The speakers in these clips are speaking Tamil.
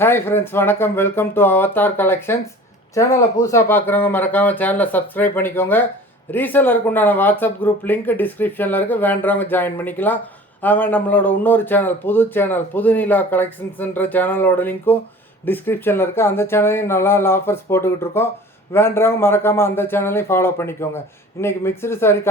ஹாய் ஃப்ரெண்ட்ஸ், வணக்கம். Welcome to Avatar collections. சேனலை புதுசாக பார்க்குறவங்க மறக்காமல் சேனலை சப்ஸ்கிரைப் பண்ணிக்கோங்க. ரீசெல்லருக்கு உண்டான வாட்ஸ்அப் குரூப் லிங்க் டிஸ்கிரிப்ஷனில் இருக்குது, வேண்டவங்க ஜாயின் பண்ணிக்கலாம். அவன் நம்மளோட இன்னொரு சேனல் புது நிலா கலெக்ஷன்ஸ்ன்ற சேனலோட லிங்க்கும் டிஸ்கிரிப்ஷனில் இருக்குது. அந்த சேனலையும் நல்லா ஆஃபர்ஸ் போட்டுக்கிட்டு இருக்கோம். வேண்டவங்க மறக்காமல் அந்த சேனலையும் ஃபாலோ பண்ணிக்கோங்க. இன்றைக்கி மிக்சடு சாரி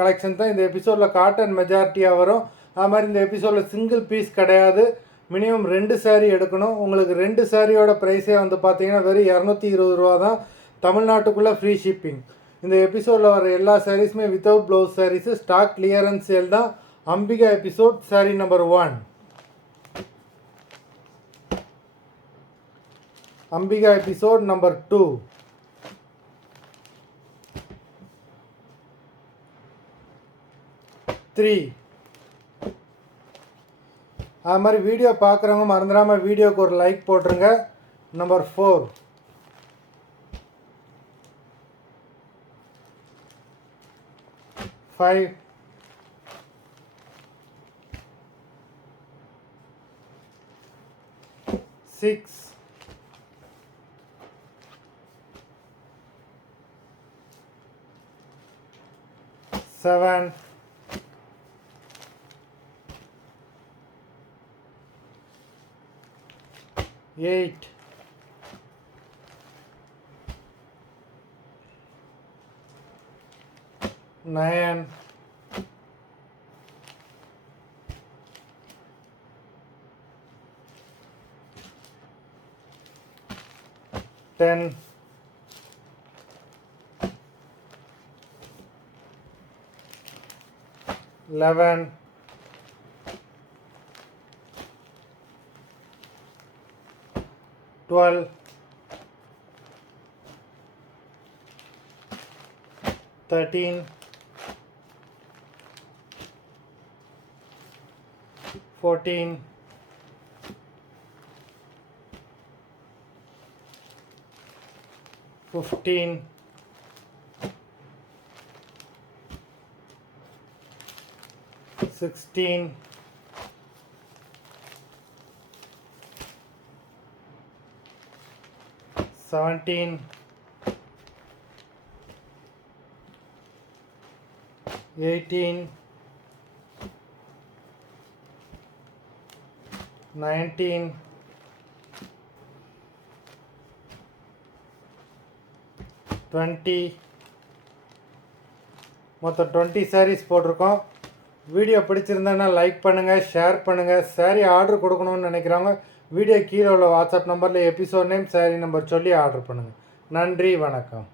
கலெக்ஷன் தான் இந்த எபிசோடில் காட்டன் மெஜாரிட்டியாக வரும். அது மாதிரி இந்த எபிசோடில் சிங்கிள் பீஸ் கிடையாது, மினிமம் 2 சாரீ எடுக்கணும். உங்களுக்கு 2 சாரியோட ப்ரைஸே வந்து பார்த்தீங்கன்னா வெறும் 220 ரூபா தான். தமிழ்நாட்டுக்குள்ளே ஃப்ரீ ஷிப்பிங். இந்த எபிசோடில் வர எல்லா சாரீஸுமே without blouse saris. Stock clearance sale தான். Ambika episode sari number 1. Ambika episode number 2. அது மாதிரி வீடியோ பார்க்குறவங்க மறந்துடாமல் வீடியோக்கு ஒரு லைக் போட்டுருங்க. நம்பர் 4. ஃபைவ் 6 7 8 9 10 11 12 13 14 15 16 17 18 19 20 மொத்தம் 20 சாரீஸ் போட்டிருக்கோம். வீடியோ பிடிச்சிருந்தேன்னா லைக் பண்ணுங்கள், ஷேர் பண்ணுங்கள். சாரீ ஆர்டர் கொடுக்கணும்னு நினைக்கிறவங்க வீடியோ கீழே உள்ள வாட்ஸ்அப் நம்பரில் எபிசோட் நேம், சாரீ நம்பர் சொல்லி ஆர்டர் பண்ணுங்கள். நன்றி, வணக்கம்.